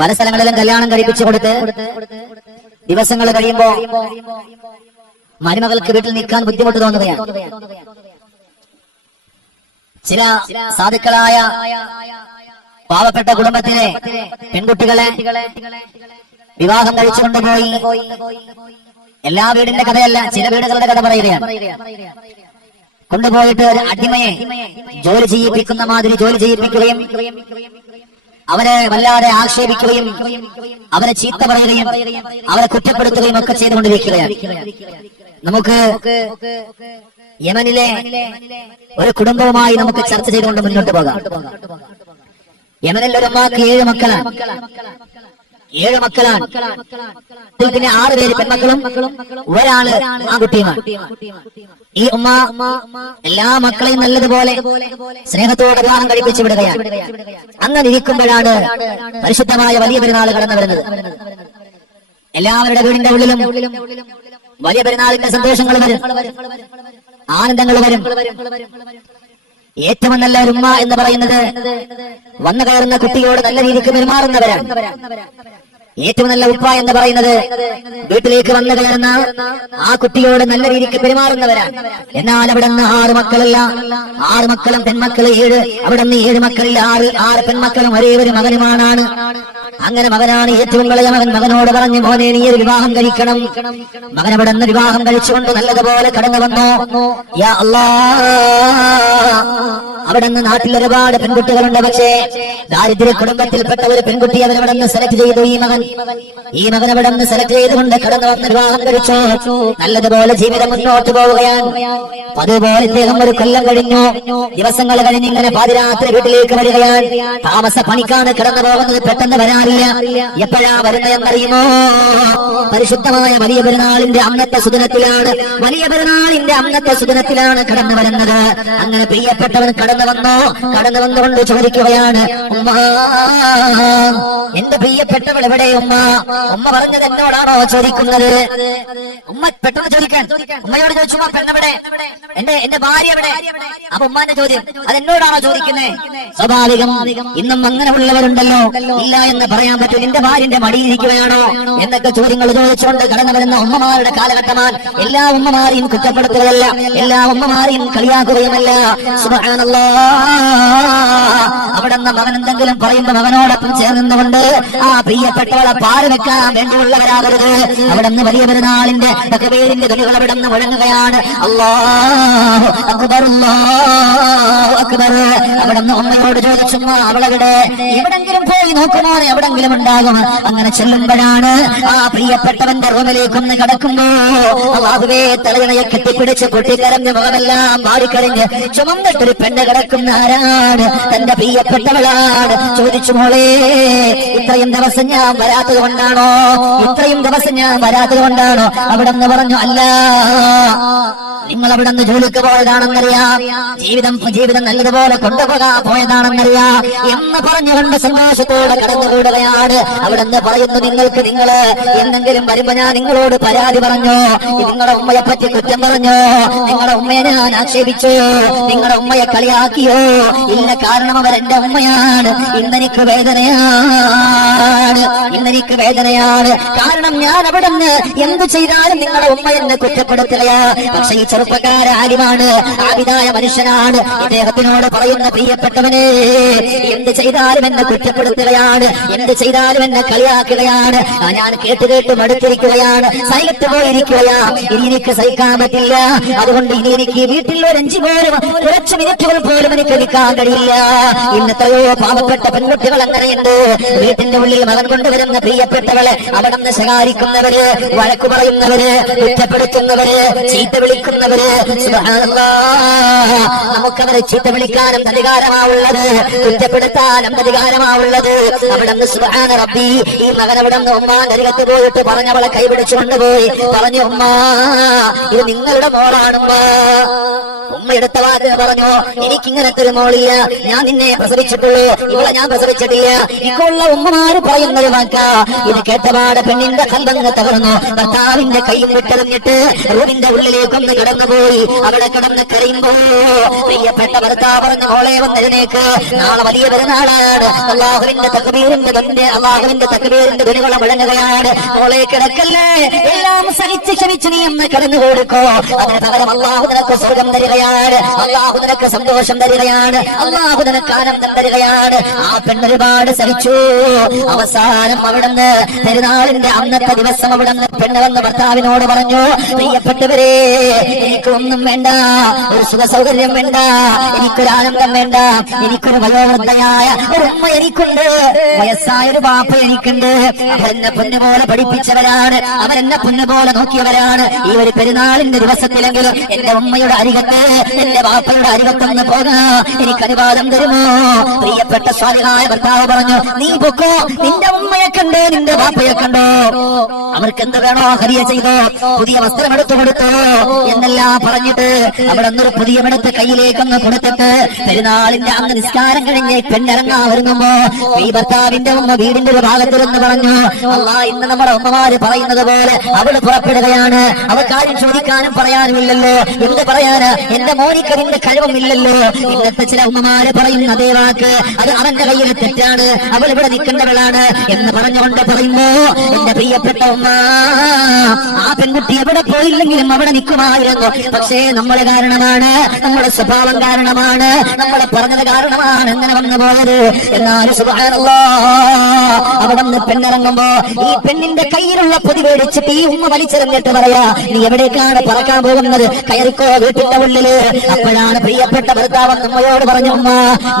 പല സ്ഥലങ്ങളിലും കല്യാണം കഴിപ്പിച്ചു കൊടുത്ത് ദിവസങ്ങൾ കഴിയുമ്പോ മരുമകൾക്ക് വീട്ടിൽ നിൽക്കാൻ ബുദ്ധിമുട്ട് തോന്നുകയാണ്. ചില സാധുക്കളായ പാവപ്പെട്ട കുടുംബത്തിലെ പെൺകുട്ടികളെ വിവാഹം കഴിച്ചു കൊണ്ടുപോയി. എല്ലാ വീടിന്റെ കഥയല്ല, ചില വീടുകളുടെ കഥ പറയുകയാണ്. കൊണ്ടുപോയിട്ട് ഒരു അടിമയെ ജോലി ചെയ്യിപ്പിക്കുന്ന മാതിരി ജോലി ചെയ്യിപ്പിക്കുകയും അവരെ വല്ലാതെ ആക്ഷേപിക്കുകയും അവരെ ചീത്ത പറയുകയും അവരെ കുറ്റപ്പെടുത്തുകയും ഒക്കെ ചെയ്തുകൊണ്ടിരിക്കുകയാണ്. നമുക്ക് യമനിലെ ഒരു കുടുംബവുമായി നമുക്ക് ചർച്ച ചെയ്തുകൊണ്ട് മുന്നോട്ട് പോകാം. യമനിൽ ഒരു ഉമ്മാക്ക് 7 മക്കളാണ്. 7 മക്കളാണ്. പിന്നെ 6 പേര് പെൺമക്കളും ഒരാള് ആൺകുട്ടിയുമാണ്. ഈ ഉമ്മ എല്ലാ മക്കളെയും നല്ലതുപോലെ സ്നേഹത്തോടെ വിവാഹം കഴിപ്പിച്ചു വിടുകയാണ്. അങ്ങനെ ഇരിക്കുമ്പോഴാണ് പരിശുദ്ധമായ വലിയ പെരുന്നാൾ കടന്നു വരുന്നത്. എല്ലാവരുടെ വീടിന്റെ ഉള്ളിലും വലിയ പെരുന്നാളിന്റെ സന്തോഷങ്ങൾ വരും, ആനന്ദങ്ങൾ വരും. ഏറ്റവും നല്ല ഒരു ഉമ്മ എന്ന് പറയുന്നത് വന്നു കയറുന്ന കുട്ടിയോട് നല്ല രീതിക്ക് പെരുമാറുന്നവരാണ്. ഏറ്റവും നല്ല ഉപ്പ എന്ന് പറയുന്നത് വീട്ടിലേക്ക് വന്നു കയറുന്ന ആ കുട്ടിയോട് നല്ല രീതിക്ക് പെരുമാറുന്നവരാണ്. എന്നാൽ അവിടെ നിന്ന് 6 മക്കളല്ല, 6 മക്കളും പെൺമക്കൾ 7. അവിടെ നിന്ന് 7 മക്കളിൽ 6 പെൺമക്കളും ഒരേ ഒരു മകനുമാണ്. അങ്ങനെ മകനാണ് ഏറ്റവും ഇളയ മകൻ. മകനോട് പറഞ്ഞു, മോനെ നീ ഒരു വിവാഹം കഴിക്കണം. മകൻ അവിടെ നിന്ന് വിവാഹം കഴിച്ചുകൊണ്ട് നല്ലതുപോലെ കടന്നു വന്നു. യാ അല്ലാഹ്, അവിടെ നിന്ന് നാട്ടിൽ ഒരുപാട് പെൺകുട്ടികളുണ്ട്. പക്ഷേ ദാരിദ്ര്യ കുടുംബത്തിൽപ്പെട്ട ഒരു പെൺകുട്ടി അവരവിടെ നിന്ന് സെലക്ട് ചെയ്തു. ഈ മകൻ അവിടെ നിന്ന് സെലക്ട് ചെയ്തുകൊണ്ട് കടന്നു വന്ന് വിവാഹം കഴിച്ചു. നല്ലതുപോലെ ജീവിതം മുന്നോട്ട് പോവുകയാണ്. അതുപോലെ ഇദ്ദേഹം ഒരു കൊല്ലം കഴിഞ്ഞു, ദിവസങ്ങൾ കഴിഞ്ഞ് ഇങ്ങനെ പാതിരാത്രി വീട്ടിലേക്ക് വരികയാണ്. താമസ പണിക്കാണ് കടന്നു പോകുന്നത്, പെട്ടെന്ന് വരാറില്ല. എപ്പോഴാ വരുന്നതെന്നറിയുമോ? പരിശുദ്ധമായ വലിയ പെരുന്നാളിന്റെ അന്നത്തെ സുദിനത്തിലാണ്, വലിയ പെരുന്നാളിന്റെ അന്നത്തെ സുദിനത്തിലാണ് കടന്നു വരുന്നത്. അങ്ങനെ പ്രിയപ്പെട്ടവൻ കടന്നു വന്നുകൊണ്ട് ചോദിക്കുകയാണ്, ഉമ്മ, എന്റെ പ്രിയപ്പെട്ടവൾ എവിടെ ഉമ്മ? ഉമ്മ പറഞ്ഞത് എന്നോടാണോ ചോദിക്കുന്നത്? ഉമ്മ പെട്ടെന്ന് ചോദിക്കാൻ ഉമ്മയോട് ചോദിച്ചു, ഉമ്മ പെണ്ണെവിടെ? എന്റെ ഭാര്യ എവിടെ? അപ്പൊ ഉമ്മാന്റെ ചോദ്യം അത് എന്നോടാണോ ചോദിക്കുന്നത്? സ്വാഭാവികം, ഇന്നും അങ്ങനെ ഉള്ളവരുണ്ടല്ലോ. ഇല്ല എന്ന് പറയാൻ പറ്റും. നിന്റെ ഭാര്യന്റെ മടിയിരിക്കുകയാണോ എന്നൊക്കെ ചോദ്യങ്ങൾ ചോദിച്ചുകൊണ്ട് കടന്നു വരുന്ന ഉമ്മമാരുടെ കാലഘട്ടമാണ്. എല്ലാ ഉമ്മമാരെയും കുറ്റപ്പെടുത്തുകയല്ല, എല്ലാ ഉമ്മമാരെയും കളിയാക്കുകയുമല്ല. സുബ്ഹാനല്ലാഹ്, അവിടെ നിന്ന് മകൻ എന്തെങ്കിലും പറയുമ്പോ മകനോടൊപ്പം ചേർന്നുകൊണ്ട് ആ പ്രിയപ്പെട്ടവളെ പാല് വെക്കാൻ വേണ്ടിയുള്ളവരാകരുത്. അവിടെ നിന്ന് വലിയ പെരുന്നാളിന്റെ തക്ബീറിന്റെ ധ്വനികൾ അവിടെ നിന്ന് മുഴങ്ങുകയാണ്. അല്ലാഹു അക്ബർ, അല്ലാഹു അക്ബർ. അവിടെ നിന്ന് ഉമ്മയോട് ചോദിച്ചു, അവളെവിടെ? എവിടെങ്കിലും പോയി നോക്കുമോ, എവിടെങ്കിലും ഉണ്ടാകും. അങ്ങനെ ചെല്ലുമ്പോഴാണ് ആ പ്രിയപ്പെട്ടവന്റെ റൂമിലേക്കൊന്ന് കടക്കുമ്പോ അല്ലാഹുവേ, തലയിണയെ കെട്ടിപ്പിടിച്ച് പൊട്ടിക്കരഞ്ഞ് മുഖമെല്ലാം മാറിക്കഴിഞ്ഞ് ചുമന്നിട്ടൊരു പെണ്ണ് കിടക്കുന്ന ആരാണ്? തന്റെ പ്രിയപ്പെട്ടവളാണ്. ചോദിച്ചു, മോളെ, ഇത്രയും ദിവസം ഞാൻ വരാത്തത് കൊണ്ടാണോ? അവിടെ നിന്ന് പറഞ്ഞു, അല്ല, നിങ്ങൾ അവിടെ നിന്ന് ജോലിക്ക് പോയതാണെന്നറിയാം, ജീവിതം നല്ലതുപോലെ കൊണ്ടുപോകാൻ പോയതാണെന്നറിയാം എന്ന് പറഞ്ഞുകൊണ്ട് സന്തോഷത്തോടെ കടന്നുകൂടുകയാണ്. അവിടെ നിന്ന് പറയുന്നു, നിങ്ങള് എന്തെങ്കിലും വരുമ്പോ ഞാൻ നിങ്ങളോട് പരാതി പറഞ്ഞോ? നിങ്ങളുടെ ഉമ്മയെ പറ്റി കുറ്റം പറഞ്ഞോ? നിങ്ങളുടെ ഉമ്മയെ ഞാൻ ആക്ഷേപിച്ചോ? നിങ്ങളുടെ ഉമ്മയെ കളിയാക്കിയോ? ഇല്ല, കാരണം അവരെന്റെ ഉമ്മയാണ്. ഇന്നെനിക്ക് വേദനയാണ്. കാരണം ഞാൻ അവിടെ നിന്ന് എന്ത് ചെയ്താലും നിങ്ങളുടെ ഉമ്മ എന്നെ കുറ്റപ്പെടുത്തുകയാ. പക്ഷെ ഈ ചെറുപ്പക്കാര ആലിമാണ്, ആബിദായ മനുഷ്യനാണ്. ഇദ്ദേഹത്തിനോട് പറയുന്ന, പ്രിയപ്പെട്ടവനെ, എന്ത് ചെയ്താലും എന്നെ കുറ്റപ്പെടുത്തുകയാണ്, എന്ത് ചെയ്താലും എന്നെ കളിയാക്കുകയാണ്. ഞാൻ കേട്ട് മടുത്തിരിക്കുകയാണ്, സഹിച്ചു പോയിരിക്കുകയാ. ഇനി എനിക്ക് സഹിക്കാൻ പറ്റില്ല. അതുകൊണ്ട് ഇനി എനിക്ക് വീട്ടിൽ ഒരു 5 പോലും കുറച്ച് മിനിറ്റുകൾ പോലും എനിക്ക് നിൽക്കാൻ കഴിയില്ല. ഇന്നത്തെയോ പാവപ്പെട്ട പെൺകുട്ടികൾ അങ്ങനെയുണ്ട്. വീട്ടിന്റെ ഉള്ളിൽ മകൻ കൊണ്ടുവരുന്ന പ്രിയപ്പെട്ടവളെ അവിടെ നിന്ന് ശകാരിക്കുന്നവര്, വഴക്കു പറയുന്നവര്, കുറ്റപ്പെടുത്തുന്നവര്, ചീത്ത വിളിക്കുന്നവര്. സുബ്ഹാനല്ലാഹ്, നമുക്കവരെ ചീത്ത വിളിക്കാനും അധികാരമാവുള്ളത്, കുറ്റപ്പെടുത്താനും അധികാരമാവുള്ളത്. അവിടെ നിന്ന് സുബ്ഹാന റബ്ബി, ഈ മകൻ അവിടെ നിന്ന് ഉമ്മാന്റെ അരികത്ത് പോയിട്ട് പറഞ്ഞവളെ കൈപിടിച്ചു കൊണ്ടുപോയി പറഞ്ഞു, ഉമ്മ, ഇത് നിങ്ങളുടെ മോളാണുമ്മ. ഉമ്മ എടുത്ത വാക്ക് പറഞ്ഞു, എനിക്കിങ്ങനത്തെ ഒരു മോളില്ല, ഞാൻ നിന്നെ പ്രസവിച്ചിട്ടുള്ളൂ, ഇവളെ ഞാൻ പ്രസവിച്ചിട്ടില്ല. ഇക്കുള്ള ഉമ്മമാര് പറയുന്നൊരു വാക്കാ. ഇത് കേട്ടപാട് പെണ്ണിന്റെ കൽബങ്ങ് തകർന്നു. ഭർത്താവിന്റെ കൈയും വിട്ടെറിഞ്ഞിട്ട് റൂമിന്റെ ഉള്ളിലേക്കൊന്ന് കടന്നുപോയി. അവിടെ കിടന്ന് കരയുമ്പോ പ്രിയപ്പെട്ട ഭർത്താവ് പറഞ്ഞു, മോളെ വന്നെഴുന്നേക്ക്, നാളെ വലിയ പെരുന്നാളാണ്. അല്ലാഹുവിന്റെ തക്ബീറിന്റെ അള്ളാഹുവിന്റെ തക്ബീറിന്റെ ധ്വനികൾ മുഴങ്ങുകയാണ്. മോളെ കിടക്കല്ലേ, എല്ലാം സഹിച്ച് ക്ഷമിച്ച് നീ ഒന്ന് കടന്നു കൊടുക്കോ. അതിന് പകരം അള്ളാഹു നിനക്ക് സ്വർഗം തരികയാണ്, അള്ളാഹു നിനക്ക് സന്തോഷം തരികയാണ്, അള്ളാഹു നിനക്ക് ആനന്ദം തരികയാണ്. ആ പെണ്ണൊരുപാട് സഹിച്ചു. അവസാനം അവിടുന്ന് പെരുന്നാളിന്റെ അന്നത്തെ ദിവസം അവിടുന്ന് പെണ്ണ് വന്ന് ഭർത്താവിനോട് പറഞ്ഞു, പ്രിയപ്പെട്ടവരെ, എനിക്കൊന്നും വേണ്ട, ഒരു സുഖ സൗകര്യം വേണ്ട, എനിക്കൊരു ആനന്ദം വേണ്ട, എനിക്കൊരു വയോവൃദ്ധയായ ഒരു ഉമ്മ എനിക്കുണ്ട്, വയസ്സായ ഒരു ബാപ്പ എനിക്കുണ്ട്. അവരെന്നെ പൊന്നുപോലെ പഠിപ്പിച്ചവരാണ്, അവരെന്നെ പൊന്നുപോലെ നോക്കിയവരാണ്. ഈ ഒരു പെരുന്നാളിന്റെ ദിവസത്തിലെങ്കിലും എന്റെ ഉമ്മയുടെ അരികത്ത്, എന്റെ ബാപ്പയുടെ അരികത്തൊന്ന് പോകാ, എനിക്ക് അനുവാദം തരുമോ? പ്രിയപ്പെട്ട സ്വാലിഹായ ഭർത്താവ് പറഞ്ഞു, നീ പൊക്കോ, നിന്റെ ഉമ്മയെ കണ്ടോ, നിന്റെ ബാപ്പയെ കണ്ടോ, അവർക്ക് എന്ത് വേണോ ഹരിയ ചെയ്തോ, പുതിയ വസ്ത്രം എടുത്തു കൊടുത്തോ എന്നെല്ലാം പറഞ്ഞിട്ട് അവിടെ ഒന്നൊരു പുതിയ എടുത്ത് കയ്യിലേക്കൊന്ന് കൊടുത്തിട്ട് പെരുന്നാളിന്റെ അന്ന് നിസ്കാരം കഴിഞ്ഞ് പെണ്ണിറങ്ങാൻ ഒരുങ്ങുമ്പോ ഈ ഭർത്താവിന്റെ ഉമ്മ വീടിന്റെ ഒരു ഭാഗത്തിലെന്ന് പറഞ്ഞു, അല്ലാ, ഇന്ന് നമ്മുടെ ഉമ്മമാര് പറയുന്നത് പോലെ അവള് പുറപ്പെടുകയാണ്, അവൾക്ക് ആരും ചോദിക്കാനും പറയാനും ഇല്ലല്ലോ, എന്ത് പറയാന്, എന്റെ മോനിക്കതിന്റെ കഴിവുമില്ലല്ലോ. ഇന്നത്തെ ചില ഉമ്മമാര് പറയുന്ന അതേ വാക്ക് അത് അവന്റെ കയ്യിൽ തെറ്റാണ്, അവൾ ഇവിടെ നിൽക്കേണ്ടവളാണ് എന്ന് പറഞ്ഞുകൊണ്ട് പറയുമ്പോ, എന്റെ പ്രിയപ്പെട്ട ഉമ്മ, ആ പെൺകുട്ടി എവിടെ പോയില്ലെങ്കിലും അവിടെ നിൽക്കുമായിരുന്നു. പക്ഷേ നമ്മളെ കാരണമാണ്, നമ്മുടെ സ്വഭാവം കാരണമാണ്, നമ്മളെ പറഞ്ഞത് കാരണമാണ് എങ്ങനെ വന്നു പോയത്. എന്നാലും സുബ്ഹാനല്ലാഹ്, അവിടെ നിന്ന് പെണ്ണിറങ്ങുമ്പോ ഈ പെണ്ണിന്റെ കയ്യിലുള്ള പൊതി മേടിച്ചിട്ട് ഈ ഉമ്മ വലിച്ചെറിഞ്ഞിട്ട് പറയാ, നീ എവിടേക്കാണ് പറക്കാൻ പോകുന്നത്, കയറിക്കോ വീട്ടിന്റെ ഉള്ളില്. അപ്പോഴാണ് പ്രിയപ്പെട്ട ഭർത്താവ് ഉമ്മയോട് പറഞ്ഞു, ഉമ്മ,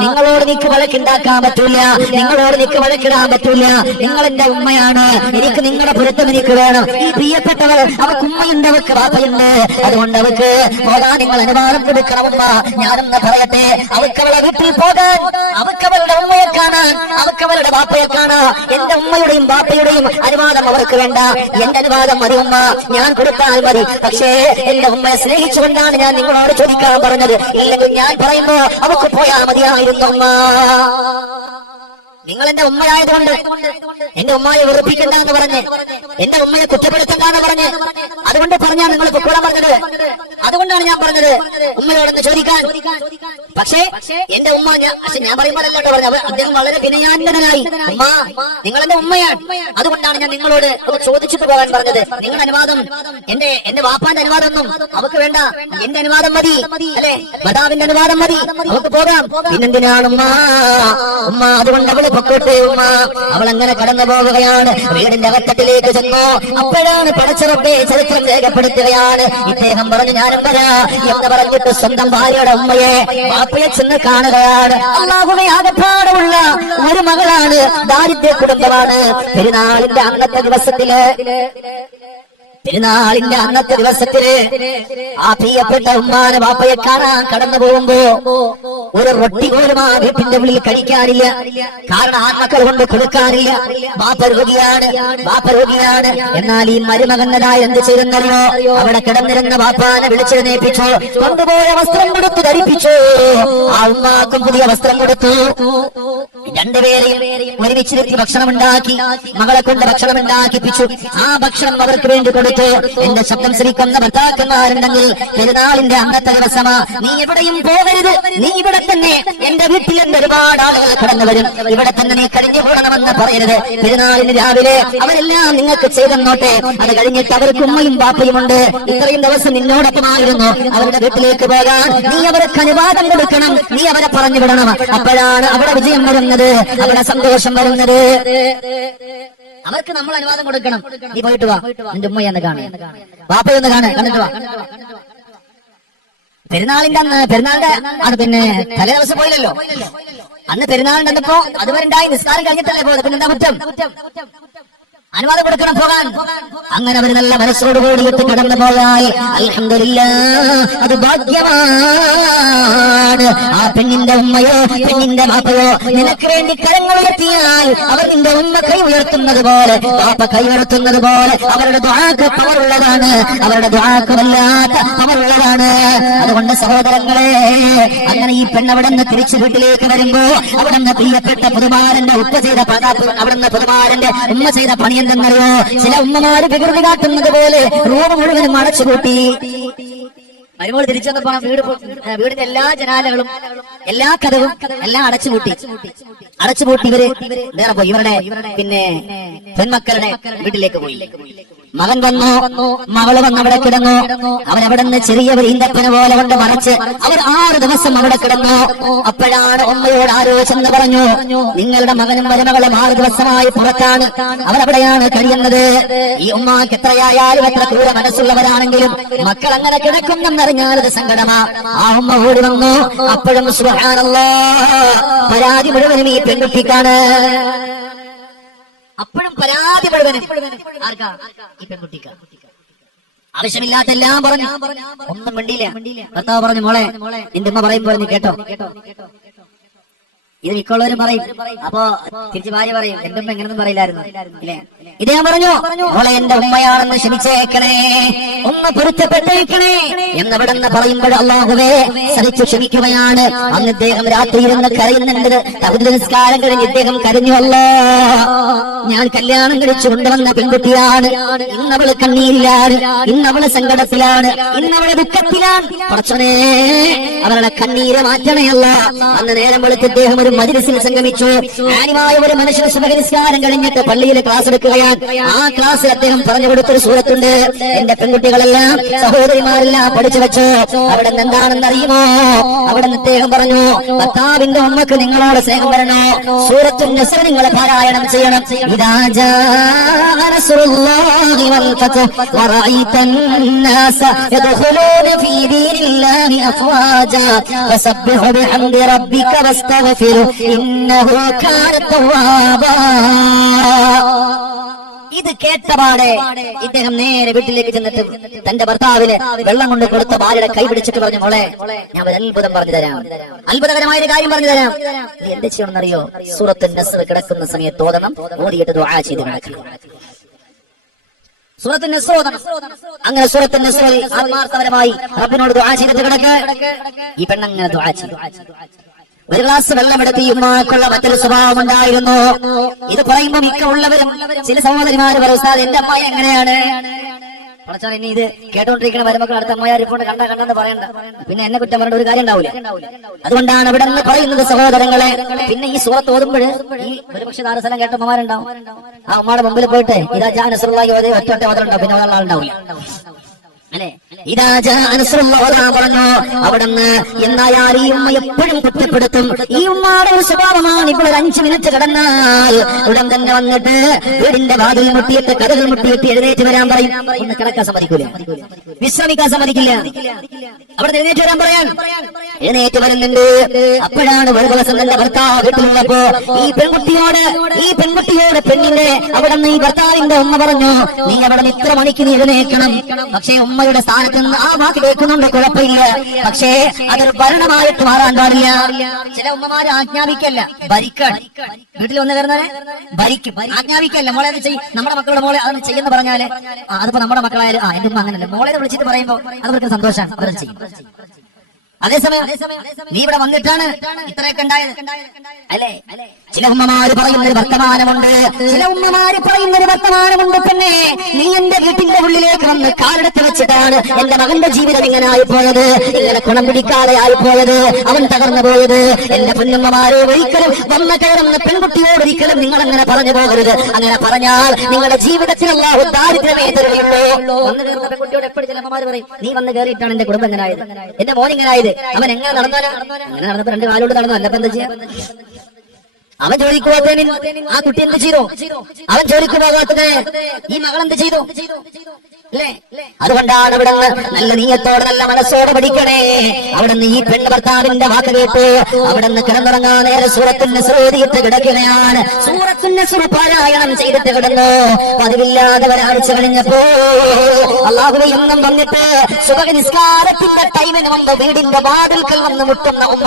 നിങ്ങളോട് എനിക്ക് വഴക്കുണ്ടാക്കാൻ പറ്റൂല, നിങ്ങളോട് എനിക്ക് വഴക്കിടാൻ പറ്റൂല, നിങ്ങൾ എന്റെ ഉമ്മയാണ്, എനിക്ക് നിങ്ങളുടെ പൊരുത്തം എനിക്ക് വേണം. ഈ പ്രിയപ്പെട്ടവർ, അവർക്ക് ഉമ്മയുണ്ട്, അവർക്ക് വാപ്പയുണ്ട്, അതുകൊണ്ട് അവർക്ക് പോകാൻ നിങ്ങൾ അനുവാദം കൊടുക്കണം. ഉമ്മ, ഞാനൊന്ന് പറയട്ടെ, അവർക്ക് അവളെ വീട്ടിൽ പോകാൻ, അവർക്ക് അവളുടെ ഉമ്മയെ കാണാൻ, അവർക്ക് അവളുടെ ബാപ്പയെ കാണാൻ, എന്റെ ഉമ്മയുടെയും ബാപ്പയുടെയും അനുവാദം അവർക്ക് വേണ്ട, എന്റെ അനുവാദം മതി ഉമ്മ, ഞാൻ കൊടുത്താൽ മതി. പക്ഷേ എന്റെ ഉമ്മയെ സ്നേഹിച്ചുകൊണ്ടാണ് ഞാൻ നിങ്ങളോട് ചോദിക്കാൻ പറഞ്ഞത്, ഇല്ലെങ്കിൽ ഞാൻ പറയുമ്പോ അവർക്ക് പോയാൽ മതിയായിരുന്നു ഉമ്മ. നിങ്ങൾ എന്റെ ഉമ്മയായതുകൊണ്ട് എന്റെ ഉമ്മയെ വെറുപ്പിക്കണ്ട എന്ന് പറഞ്ഞ്, എന്റെ ഉമ്മയെ കുറ്റപ്പെടുത്തണ്ട എന്ന് പറഞ്ഞ്, അതുകൊണ്ട് പറഞ്ഞാൽ നിങ്ങൾ പൊക്കോളാൻ പറഞ്ഞത്. അതുകൊണ്ടാണ് ഞാൻ പറഞ്ഞത് ഉമ്മയോടൊന്ന് ചോദിക്കാൻ. പക്ഷേ എന്റെ ഉമ്മ, പക്ഷെ ഞാൻ പറയുമ്പോഴല്ലോ പറഞ്ഞത്, അദ്ദേഹം വളരെ വിനയാന്വനായി, ഉമ്മ, നിങ്ങൾ എന്റെ ഉമ്മയാണ്, അതുകൊണ്ടാണ് ഞാൻ നിങ്ങളോട് ചോദിച്ചിട്ട് പോകാൻ പറഞ്ഞത്. നിങ്ങളുടെ അനുവാദം, എന്റെ വാപ്പാന്റെ അനുവാദം ഒന്നും അവർക്ക് വേണ്ട, എന്റെ അനുവാദം മതി, അല്ലെ, ഭർത്താവിന്റെ അനുവാദം മതി, അവർക്ക് പോകാം. പിന്നെന്തിനാണ് ഉമ്മ, ഉമ്മ, അതുകൊണ്ട് അവള് പൊക്കോട്ടെ ഉമ്മ. അവൾ അങ്ങനെ കടന്നു പോവുകയാണ്, വീടിന്റെ അകത്തട്ടിലേക്ക് ചെന്നു. അപ്പോഴാണ് പടച്ചറപ്പെ ചരിത്രം രേഖപ്പെടുത്തുകയാണ്. ഇദ്ദേഹം പറഞ്ഞു, ഞാനും വരാ എന്ന് പറഞ്ഞിട്ട് സ്വന്തം ഭാര്യയുടെ ഉമ്മയെ, ബാപ്പയെ ചെന്ന് കാണുകയാണ്. അല്ലാഹുവേ, ആകപ്പാടുള്ള ഒരു മകളാണ്, ദാരിദ്ര്യ കുടുംബമാണ്. പെരുന്നാളിന്റെ അന്നത്തെ ദിവസത്തില് ആ പ്രിയപ്പെട്ട ഉമ്മാനെ ബാപ്പയെ കാണാൻ കടന്നു പോകുമ്പോ ഒരു റൊട്ടി പോലും ആ വീട്ടിന്റെ ഉള്ളിൽ കഴിക്കാനില്ല. കാരണം ആൺമക്കൾ കൊണ്ട് കൊടുക്കാനില്ല. ബാപ്പ രോഗിയാണ്. എന്നാൽ ഈ മരുമകന്നതായ എന്ത് ചെയ്തെന്നറിയോ, അവിടെ കിടന്നിരുന്ന ബാപ്പാനെ വിളിച്ചെഴുന്നേൽപ്പിച്ചു, കൊണ്ടുപോയ വസ്ത്രം കൊടുത്തു ധരിപ്പിച്ചു. ആ ഉമ്മാക്കും പുതിയ വസ്ത്രം കൊടുത്തു. രണ്ടുപേരെയും ഒരുമിച്ചിരുത്തി ഭക്ഷണമുണ്ടാക്കി, മകളെ കൊണ്ട് ഭക്ഷണമുണ്ടാക്കിപ്പിച്ചു. ആ ഭക്ഷണം അവർക്ക് വേണ്ടി കൊടുത്തു. എന്റെ ശബ്ദം ശ്രവിക്കുന്ന ഭർത്താക്കന്മാരുണ്ടെങ്കിൽ, പെരുന്നാളിന്റെ അന്നത്തെ ദിവസമാ, നീ എവിടെയും പോകരുത്, നീ ഇവിടെ തന്നെ, എന്റെ വീട്ടിൽ എന്റെ ഒരുപാട് ആളുകൾ കടന്നു വരും, ഇവിടെ തന്നെ നീ കഴിഞ്ഞു പോകണമെന്ന് പറയരുത്. പെരുന്നാളിന് രാവിലെ അവരെല്ലാം നിങ്ങൾക്ക് ചെയ്തെന്നോട്ടെ, അത് കഴിഞ്ഞിട്ട് അവർക്ക് ഉമ്മയും ബാപ്പയുമുണ്ട്, ഇത്രയും ദിവസം നിന്നോടൊപ്പമായിരുന്നു, അവരുടെ വീട്ടിലേക്ക് പോകാൻ നീ അവർക്ക് അനുവാദം കൊടുക്കണം, നീ അവരെ പറഞ്ഞു വിടണം. അപ്പോഴാണ് അവിടെ വിജയം വരുന്നത്, അവിടെ സന്തോഷം വരുന്നത്. അവർക്ക് നമ്മൾ അനുവാദം കൊടുക്കണം. നീ പോയിട്ട് വാ, എന്റെ ഉമ്മയെന്ന് കാണാൻ, ബാപ്പയൊന്ന് കാണാൻ, കണ്ടിട്ട് വാ. പെരുന്നാളിന്റെ അത് പിന്നെ തലേ ദിവസം പോയില്ലല്ലോ, അന്ന് പെരുന്നാളിന്റെ അന്നപ്പോ അതുവരെ ഉണ്ടായി, നിസ്കാരം കഴിഞ്ഞിട്ടല്ലേ പോയത്, പിന്നെന്താ കുറ്റം? അനുവാദം കൊടുക്കണം പോകാൻ. അങ്ങനെ അവർ നല്ല മനസ്സോട് കൂടിയിട്ട് കടന്നു പോയാൽ അൽഹംദുലില്ലാഹ്, അത് ഭാഗ്യമാണ്. ആ പെണ്ണിന്റെ ഉമ്മയോ പെണ്ണിന്റെ ബാപ്പയോ നിനക്ക് വേണ്ടി കരങ്ങൾ ഉയർത്തിയാൽ അവർ നിന്റെ ഉമ്മ കൈ ഉയർത്തുന്നത് പോലെ, ബാപ്പ കൈ ഉയർത്തുന്നത് പോലെ അവരുടെ ദുആക്ക് പവറുള്ളതാണ്, അവരുടെ ദുആക്ക് വല്ലാത്ത പവറുള്ളതാണ്. അതുകൊണ്ട് സഹോദരങ്ങളെ, അങ്ങനെ ഈ പെണ്ണവിടെ നിന്ന് തിരിച്ചു വീട്ടിലേക്ക് വരുമ്പോ അവിടെ നിന്ന് പ്രിയപ്പെട്ട പുതുമാരന്റെ ഉപ്പ ചെയ്ത അവിടെ നിന്ന് പുതുമാരന്റെ ഉമ്മ ചെയ്ത പണി എന്തെന്നറിയോ? ചില ഉമ്മമാര് വികൃതി കാട്ടുന്നത് പോലെ റൂം മുഴുവനും അടച്ചുകൂട്ടി. മരുമോൾ തിരിച്ചു വന്നപ്പോ വീടിന്റെ എല്ലാ ജനാലകളും എല്ലാ കഥവും എല്ലാം അടച്ചുപൂട്ടി ഇവര് നേരെ പോയി ഇവരുടെ പിന്നെ പെൺമക്കളുടെ വീട്ടിലേക്ക് പോയി. മകൻ വന്നു, മകള് വന്നവിടെ കിടന്നു. അവരവിടെ നിന്ന് ചെറിയ ഒരു ഈന്തപ്പന പോലെ കൊണ്ട് മറച്ച് അവർ 6 ദിവസം അവിടെ കിടന്നു. അപ്പോഴാണ് ഉമ്മയോട് ആരോ ചെന്ന് പറഞ്ഞു, നിങ്ങളുടെ മകനും മരുമകളും 6 ദിവസമായി പുറത്താണ്, അവരവിടെയാണ് കഴിയുന്നത്. ഈ ഉമ്മാക്ക് എത്രയായാലും എത്ര ക്രൂര മനസ്സുള്ളവരാണെങ്കിലും മക്കൾ അങ്ങനെ കിടക്കുന്നെന്നറിഞ്ഞാൽ അത് സങ്കടമാ. ആ ഉമ്മ ഓടി വന്നു. അപ്പോഴും സുബ്ഹാനല്ലാഹ് പരാതി മുഴുവനും ഈ പെൺകുട്ടിക്കാണ്. അപ്പോഴും പരാതി മുഴുവനും ആർക്കാ? ഈ പെൺകുട്ടിക്ക്. ആവശ്യമില്ലാത്ത എല്ലാം പറഞ്ഞു, ഒന്നും മിണ്ടിയില്ല. ഭർത്താവ് പറഞ്ഞു, മോളെ നിന്റെ ഉമ്മ പറയും പറഞ്ഞു കേട്ടോ. ഇത് മിക്കുള്ളവരും പറയും. അപ്പൊ തിരിച്ച് ഭാര്യ പറയും, എന്റെ ഉമ്മ എങ്ങനെയൊന്നും പറയില്ലായിരുന്നു ഇല്ലേ. ഇദ്ദേഹം പറഞ്ഞു, മോളെ എന്റെ ഉമ്മയാണെന്ന് ക്ഷമിച്ചേക്കണേ, ഉമ്മ പൊരുത്തപ്പെട്ടേക്കണേ എന്നവിടെ നിന്ന് പറയുമ്പോൾ അല്ലാഹുവേ സഹിച്ചു ക്ഷമിക്കുകയാണ്. അന്ന് ഇദ്ദേഹം രാത്രി ഇരുന്ന് കരയുന്നുണ്ട്. തഹജ്ജുദ് നിസ്കാരം കഴിഞ്ഞ് ഇദ്ദേഹം കരഞ്ഞു, അല്ലാഹ് ഞാൻ കല്യാണം കഴിച്ചു കൊണ്ടുവന്ന പെൺകുട്ടിയാണ്, ഇന്നവള് കണ്ണീരിലാണ്, ഇന്നവള് സങ്കടത്തിലാണ്, ഇന്നവള് ദുഃഖത്തിലാണ്. പടച്ചോനേ അവരുടെ കണ്ണീര് മാറ്റണേ അല്ലാഹ്. അന്ന് നേരം വെളുത്ത് ഇദ്ദേഹം ഒരു മജ്‌ലിസിൽ സംഗമിച്ചു. ആനിമായ ഒരു മനുഷ്യൻ സുബഹി നിസ്കാരം കഴിഞ്ഞിട്ട് പള്ളിയിൽ ക്ലാസ് എടുക്കുകയാണ്. ആ ക്ലാസ്സിൽ അദ്ദേഹം പറഞ്ഞു കൊടുത്തൊരു സൂറത്തുണ്ട്. എന്റെ പെൺകുട്ടികളെല്ലാം സഹോദരിമാരെല്ലാം പഠിച്ചു വെച്ചു. അവിടെ നിന്ന് എന്താണെന്ന് അറിയുമോ? അവിടെ നിന്ന് അദ്ദേഹം പറഞ്ഞു, ഭർത്താവിന്റെ ഉമ്മക്ക് നിങ്ങളോട് സ്നേഹം വരണോ, സൂറത്തുൻ നസ്ർ നിങ്ങൾ പാരായണം ചെയ്യണം. ഇദാ ജാഅ നസ്റുല്ലാഹി വൽ ഫത്ഹ് വറഅയ്തൻ നാസ യദ്ഖുലൂന ഫീ ദീനില്ലാഹി അഫ്വാജാ ഫസബ്ബിഹ് ബിഹംദി റബ്ബിക വസ്തഗ്ഫിർ ഇന്നഹു കാന തവ്വാബാ. ഇത് കേട്ടപാടെ ഇദ്ദേഹം നേരെ വീട്ടിലേക്ക് ചെന്നിട്ട് തന്റെ ഭർത്താവിന് വെള്ളം കൊണ്ട് കൊടുത്ത ഭാര്യയുടെ കൈ പിടിച്ചിട്ട് പറഞ്ഞു, മോളെ ഞാൻ ഒരു അത്ഭുതം പറഞ്ഞു തരാം, അത്ഭുതകരമായ ഒരു കാര്യം പറഞ്ഞു തരാം. ഇത് എന്ത് ചെയ്യണമെന്നറിയോ? സൂറത്തുൻ നസ്ർ കിടക്കുന്ന സമയത്ത് ഓതണം, ഓതിയിട്ട് ദുആ ചെയ്ത് കിടക്കണം. സൂറത്തുൻ നസ്ർ ഓതണം. അങ്ങനെ സൂറത്തുൻ നസ്റിൽ ആത്മാർത്ഥപരമായി റബ്ബിനോട് ദുആ ചെയ്തിട്ട് കിടക്ക്. ഈ പെണ്ണങ്ങനെ ദുആ ചെയ്തു. ഒരു ഗ്ലാസ് വെള്ളമെടുത്ത് ഉമ്മാക്കുള്ള മറ്റൊരു സ്വഭാവം ഉണ്ടായിരുന്നു. ഇത് പറയുമ്പോ മിക്ക ഉള്ളവരും ചില സഹോദരിമാര് പറയും, ഉസ്താദ് എന്റെ അമ്മായി എങ്ങനെയാണ്? പടച്ചാൻ ഇനി ഇത് കേട്ടോണ്ടിരിക്കണ മരുമക്കൾ അടുത്ത അമ്മയാർ ഇപ്പോൾ കണ്ടെന്ന് പറയണ്ട, പിന്നെ എന്നെ കുറ്റം പറഞ്ഞ ഒരു കാര്യം ഉണ്ടാവില്ല. അതുകൊണ്ടാണ് ഇവിടെ നിന്ന് പറയുന്നത് സഹോദരങ്ങളെ. പിന്നെ ഈ സൂറത്ത് ഓതുമ്പോൾ ഈ ഒരുപക്ഷെ ദാറുസലാം കേട്ട ഉമ്മമാരുണ്ടാവും. ആ ഉമ്മയുടെ മുമ്പിൽ പോയിട്ട് ഇതാ ജാ നസ്റുല്ലാഹി ഒറ്റ ഓതലുണ്ടാവും, പിന്നെ ഒരാൾ ആളുണ്ടാവില്ല അല്ലെ. ഇതാ ജാ നസ്റുല്ലാഹി പറഞ്ഞു. അവിടുന്ന് എന്നായാൽ ഈ ഉമ്മ എപ്പോഴും കുറ്റപ്പെടുത്തും. ഈ ഉമ്മയുടെ ഒരു സ്വഭാവമാണ്. ഇപ്പോൾ ഒരു 5 മിനിറ്റ് കിടന്നാൽ ഉടൻ തന്നെ വന്നിട്ട് വീടിന്റെ വാതിൽ മുട്ടിയിട്ട് കഥകൾ മുട്ടിയിട്ട് എഴുന്നേറ്റ് വരാൻ പറയും. ഒന്ന് കിടക്കാൻ സമ്മതിക്കൂല, വിശ്രമിക്കാൻ സമ്മതിക്കില്ല. അവിടെ എഴുന്നേറ്റ് വരാൻ പറയാൻ എഴുന്നേറ്റ് വരുന്നുണ്ട്. അപ്പോഴാണ് ഒരു ദിവസം തന്റെ ഭർത്താവ് വീട്ടിലുള്ളപ്പോ ഈ പെൺകുട്ടിയോട് പെണ്ണിന്റെ അവിടെ നിന്ന് ഈ ഭർത്താവിന്റെ ഉമ്മ പറഞ്ഞു, നീ അവിടെ ഇത്ര മണിക്ക് നീ എഴുന്നേക്കണം. പക്ഷേ ഉമ്മയുടെ സ്ഥാനത്ത് നിന്ന് ആ വാക്ക് കേൾക്കുന്നുണ്ട്, കുഴപ്പമില്ല. പക്ഷേ അതൊരു ഭരണമായിട്ട് മാറാൻ പാടില്ല. ചില ഉമ്മമാര് ആജ്ഞാപിക്കല്ല, ഭരിക്കാണ്. വീട്ടിൽ വന്ന് കയറുന്നവരെ ഭരിക്കും, ആജ്ഞാപിക്കല്ല. മോളെ അത് ചെയ്യും, നമ്മുടെ മക്കളുടെ മോളെ അത് ചെയ്യുന്ന പറഞ്ഞാല് അതിപ്പോ നമ്മുടെ മക്കളായാലും എന്റെ ഉമ്മ അങ്ങനല്ല, മോളെ വിളിച്ചിട്ട് പറയുമ്പോ അവർക്ക് സന്തോഷമാണ്, അവർ ചെയ്യും. അതേസമയം നീ ഇവിടെ വന്നിട്ടാണ് ഇത്രയൊക്കെ ഉണ്ടായത് അല്ലേ. ചില ഉമ്മമാര് പറയുന്നൊരു വർത്തമാനമുണ്ട്, പിന്നെ നീ എന്റെ വീട്ടിന്റെ ഉള്ളിലേക്ക് വന്ന് കാലെടുത്ത് വെച്ചിട്ടാണ് എന്റെ മകന്റെ ജീവിതം ഇങ്ങനെ ആയിപ്പോയത്, ഇങ്ങനെ കുണം പിടിക്കാതെ ആയിപ്പോയത്, അവൻ തകർന്നു പോയത്. എന്റെ പൊന്നുമ്മമാരെ ഒരിക്കലും വന്ന് കയറുന്ന പെൺകുട്ടിയോട് ഒരിക്കലും നിങ്ങൾ അങ്ങനെ പറഞ്ഞു പോകരുത്. അങ്ങനെ പറഞ്ഞാൽ നിങ്ങളുടെ ജീവിതത്തിൽ അല്ലാഹു ദാരിദ്ര്യമേ തരുകയുള്ളൂ. വന്ന് കയറുന്ന പെൺകുട്ടിയോട് എപ്പോഴും ചില അമ്മമാര് പറയും, നീ വന്ന് കയറിയിട്ടാണ് എന്റെ കുടുംബം എങ്ങനായത്, എന്റെ മോൻ ഇങ്ങനായത്. അവൻ എങ്ങനെ നടന്നാലും അങ്ങനെ നടന്നപ്പോ 2 കാലോട് നടന്നു, അല്ലപ്പോ എന്താ ചെയ്യാ? അവൻ ജോലിക്ക് പോകാത്തതിന് ആ കുട്ടി എന്ത് ചെയ്തു? അവൻ ജോലിക്ക് പോകാത്തത് ഈ മകൾ എന്ത് ചെയ്തു? അതുകൊണ്ടാണ് അവിടെ നല്ല നീയത്തോടെ നല്ല മനസ്സോടെ പഠിക്കണേ. അവിടെ നിന്ന് ഈ പെണ്ണ് ഭർത്താവിന്റെ വാക്ക് കേട്ട് അവിടെ നിന്ന് കിടന്നുറങ്ങാൻ നേരെ സൂറത്തുൻ നസ്ർ ഓതിയിട്ട് കിടക്കുകയാണ്. സൂറത്തുൻ നസ്ർ പാരായണം ചെയ്തിട്ട് കിടന്നു. പതിവില്ലാതെ ഒരാഴ്ച കഴിഞ്ഞപ്പോ അല്ലാഹുവേ എന്നും വന്നിട്ട് സുബഹി നിസ്കാരത്തിന്റെ ടൈമിന് മുമ്പ് വീടിന്റെ വാതിൽക്കൽ വന്ന് മുട്ടുന്ന ഉമ്മ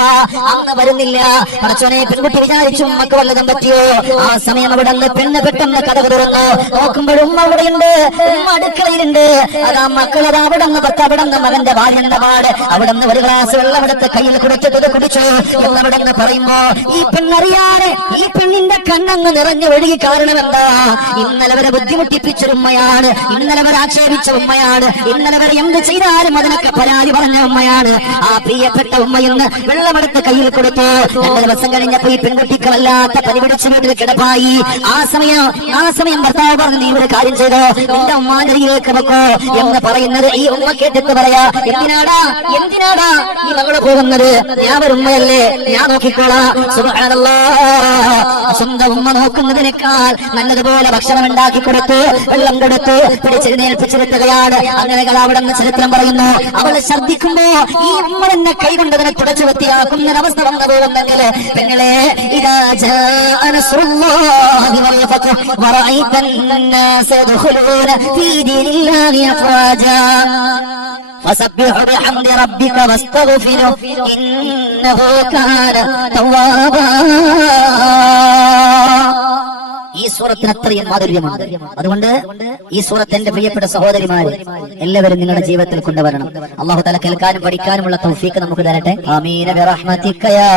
അന്ന് വരുന്നില്ല. പടച്ചോനെ, പെൺകുട്ടി വിചാരിച്ചു ഉമ്മക്ക് വല്ലതും പറ്റിയോ? ആ സമയം അവിടെ നിന്ന് പെണ്ണ് പെട്ടെന്ന് കഥ തുറന്നു നോക്കുമ്പോൾ ഉമ്മ അവിടെയുണ്ട്, ഉമ്മ അടുക്കളയിലുണ്ട്. കണ്ട് അതാ മക്കളത് അവിടുന്ന് അവിടുന്ന് മകന്റെ ഭാര്യന്റെ പാട് അവിടുന്ന് ഒരു ഗ്ലാസ് വെള്ളം എടുത്ത് കയ്യിൽ കുടിച്ചത് കുടിച്ചു എന്നവിടുന്ന് പറയുമ്പോ ഈ പെണ്ണറിയാതെ ഈ പെണ്ണിന്റെ കണ്ണങ്ങ് നിറഞ്ഞു ഒഴുകി. കാരണം എന്താ? ഇന്നലെ വരെ ബുദ്ധിമുട്ടിപ്പിച്ചൊരു ഉമ്മയാണ്, ഇന്നലെ വരെ ആക്ഷേപിച്ച ഉമ്മയാണ്, ഇന്നലെ വരെ എന്ത് ചെയ്താലും അതിനൊക്കെ പരാതി പറഞ്ഞ ഉമ്മയാണ്. ആ പ്രിയപ്പെട്ട ഉമ്മയെന്ന് വെള്ളമെടുത്ത് കയ്യിൽ കൊടുത്തു. 2 ദിവസം കഴിഞ്ഞപ്പോ ഈ പെൺകുട്ടിക്ക് വല്ലാത്ത പനി പിടിച്ചു വീട്ടിൽ കിടപ്പായി. ആ സമയം ഭർത്താവ് പറഞ്ഞു, നീ ഒരു കാര്യം ചെയ്തോ, നിന്റെ ഉമ്മാന്റെ അരികിലേക്ക് വെക്കോ എന്ന് പറയുന്നത് ഈ ഉമ്മ കേട്ടിട്ട് പറയാ, എന്തിനാടാ ഈ മകള് പോകുന്നത്? ഞാൻ ഒരു ഉമ്മയല്ലേ, ഞാൻ നോക്കിക്കോളാം. സുബ്ഹാനല്ലാഹ്, സ്വന്തം ഉമ്മ നോക്കുന്നതിനേക്കാൾ നല്ലതുപോലെ ഭക്ഷണം ഉണ്ടാക്കി കൊടുത്ത് വെള്ളം കൊടുത്ത് പിടിച്ചെഴുന്നേൽപ്പിച്ചിരുത്തുകയാണ്. അങ്ങനെ അവിടെ നിന്ന് ചരിത്രം പറയുന്നു, അവള് ഛർദ്ദിക്കുമ്പോ ഈ ഉമ്മ തന്നെ കൈകൊണ്ടതിനെ തുടച്ചു വൃത്തിയാക്കുന്നൊരവസ്ഥ വന്നു പോകുന്നെങ്കിൽ പെങ്ങളെ, ഇതാ ജാഅ നസ്റുല്ലാഹി വൽ ഫത്ഹ് വറഅയ്ത الناس يدخلون في دين الله أفواجا فسبح بحمد ربك واستغفره إنه كان توابا. ഈ സൂറത്തിന് അത്രയും മാധുര്യമാണ്. അതുകൊണ്ട് ഈ സൂറത്ത് എന്റെ പ്രിയപ്പെട്ട സഹോദരിമാരെ എല്ലാവരും നിങ്ങളുടെ ജീവിതത്തിൽ കൊണ്ടുവരണം. അല്ലാഹു തആല കേൾക്കാനും പഠിക്കാനുമുള്ള തൗഫീഖ് നമുക്ക് തരട്ടെ. ആമീൻ ബിറഹ്മതിക യാ